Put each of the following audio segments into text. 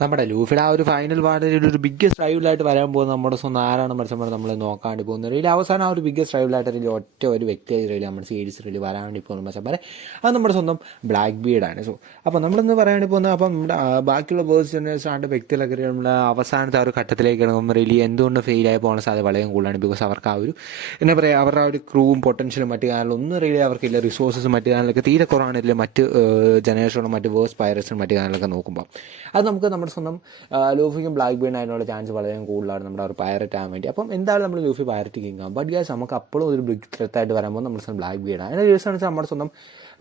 നമ്മുടെ ലൂഫിയുടെ ആ ഒരു ഫൈനൽ വാർഡിൽ ഒരു ബിഗ്ഗസ്റ്റ് റൈവലായിട്ട് വരാൻ പോകുന്നത് നമ്മുടെ സ്വന്തം ആരാണ് മത്സരം നമ്മൾ നോക്കാണ്ട് പോകുന്നത്. റീലി അവസാനം ആ ഒരു ബിഗ്ഗസ്റ്റ് റൈവലായിട്ട് റീലി ഒറ്റ ഒരു വ്യക്തിയായി റീലി നമ്മുടെ സീരീസ് റീലി വരാൻ വേണ്ടി പോകുന്ന മത്സരം അത് നമ്മുടെ സ്വന്തം ബ്ലാക്ക് ബീഡാണ്. സോ അപ്പോൾ നമ്മളിന്ന് പറയാൻ വേണ്ടി പോകുന്നത് അപ്പം നമ്മുടെ ബാക്കിയുള്ള വേഴ്സ് ജനറേഷനായിട്ട് വ്യക്തികളൊക്കെ നമ്മുടെ അവസാനത്തെ ആ ഒരു ഘട്ടത്തിലേക്ക് ഇറങ്ങുമ്പോൾ റീലി എന്തുകൊണ്ട് ഫെയിലായി പോകാൻ സാധ്യത വളരെ കൂടുതലാണ്. ബിക്കോസ് അവർക്ക് ആ ഒരു എന്താ പറയുക അവരുടെ ആ ഒരു ക്രൂവും പൊട്ടൻഷ്യലും മറ്റു കാര്യങ്ങളും ഒന്നും റീലി അവർക്കില്ല. റിസോഴ്സസും മറ്റു കാര്യങ്ങളൊക്കെ തീരെ കുറവാണില്ല മറ്റ് ജനറേഷനുള്ള മറ്റ് വേഴ്സ് പൈററ്റ്സും മറ്റു കാര്യങ്ങളൊക്കെ നോക്കുമ്പോൾ അത് നമുക്ക് നമ്മുടെ സ്വന്തം ലൂഫിക്കും ബ്ലാക്ക് ബീൺ അതിനുള്ള ചാൻസ് വളരെ കൂടുതലാണ് നമ്മുടെ ഒരു പൈററ്റ് ആകാൻ വേണ്ടി. അപ്പം എന്തായാലും നമ്മൾ ലൂഫി പൈററ്റ് കിങ് ആകും. ബട്ട് ഗ്യാസ് നമുക്ക് അപ്പോഴും ഒരു ബിഗ് ത്രെത്തായിട്ട് വരുമ്പോൾ നമ്മുടെ സ്വന്തം ബ്ലാക്ക് ബീഡാണ്. അതിൻ്റെ ദിവസം വെച്ചാൽ നമ്മുടെ സ്വന്തം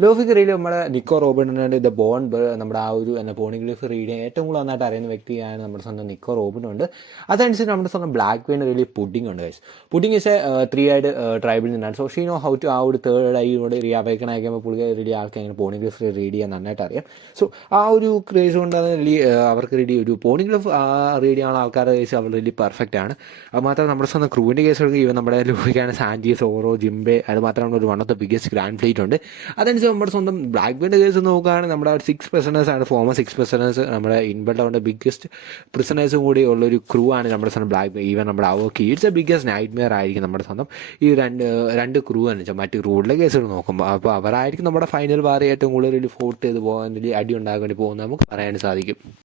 ലൂഫിക്ക് റീഡ് നമ്മുടെ നിക്കോ റോബിനുണ്ട് ദ ബോൺ നമ്മുടെ ആ ഒരു പോണിഗ്ലിഫ് റീഡ് ചെയ്യാൻ ഏറ്റവും കൂടുതൽ നന്നായിട്ട് അറിയുന്ന വ്യക്തിയാണ് നമ്മുടെ സ്വന്തം നിക്കോ റോബിനുണ്ട്. അതനുസരിച്ച് നമ്മുടെ സ്വന്തം ബ്ലാക്ക് ബീൺ റിയലി പുഡിംഗ് ഉണ്ട് guys. Pudding is a 3-eyed ട്രൈബിൽ നിന്നാണ്. So she know how to ആ ഒരു 3rd eye കൊണ്ട് റീഅവേക്കൺ ആക്കുമ്പോൾ പുള്ളി റീഡി ആൾക്ക് എങ്ങനെ പോണിഗ്ലിഫ് റീഡ് ചെയ്യാൻ നന്നായിട്ട് അറിയാം. സോ ആ ഒരു ക്രേസ് കൊണ്ടാണ് റീലി അവർക്ക് റീഡി ഒരു പോണിഗ്ലിഫ് റീഡ് ചെയ്യാനുള്ള ആൾക്കാരുടെ കേസ് അവർ റീലി പെർഫെക്റ്റ് ആണ്. അത് മാത്രമല്ല നമ്മുടെ സ്വന്തം ക്രൂവിൻ്റെ കേസുകൾക്ക് ഇവൻ നമ്മുടെ ലൂഫിക്കാണ് സാൻജിയസ് ഓറോ ജിംബെ അത് മാത്രമാണ് ഒരു one of the biggest grand fleet ഉണ്ട്. അതനുസരിച്ച് നമ്മുടെ സ്വന്തം ബ്ലാക്ക് ബീൻ്റെ കേസ് നോക്കുകയാണെങ്കിൽ നമ്മുടെ 6 prisoners ആണ് ഫോമർ 6 prisoners നമ്മുടെ ഇൻബിൽഡ് ബിഗ്ഗസ്റ്റ് പ്രിസണേഴ്സും കൂടി ഉള്ളൊരു ക്രൂ ആണ് നമ്മുടെ സ്വന്തം ബ്ലാക്ക് ബീ. ഈവൻ നമ്മുടെ അവർക്ക് it's A biggest night Meyer ആയിരിക്കും നമ്മുടെ സ്വന്തം ഈ രണ്ട് ക്രൂ എന്ന് വെച്ചാൽ മറ്റ് ക്രൂവിലെ കേസുകൾ നോക്കുമ്പോൾ. അപ്പോൾ അവരായിരിക്കും നമ്മുടെ ഫൈനൽ വാർ ഏറ്റവും കൂടുതൽ ഫോട്ട് ചെയ്ത് പോകാൻ അടി ഉണ്ടാക്കേണ്ടി പോകുന്നത് നമുക്ക് പറയാൻ സാധിക്കും.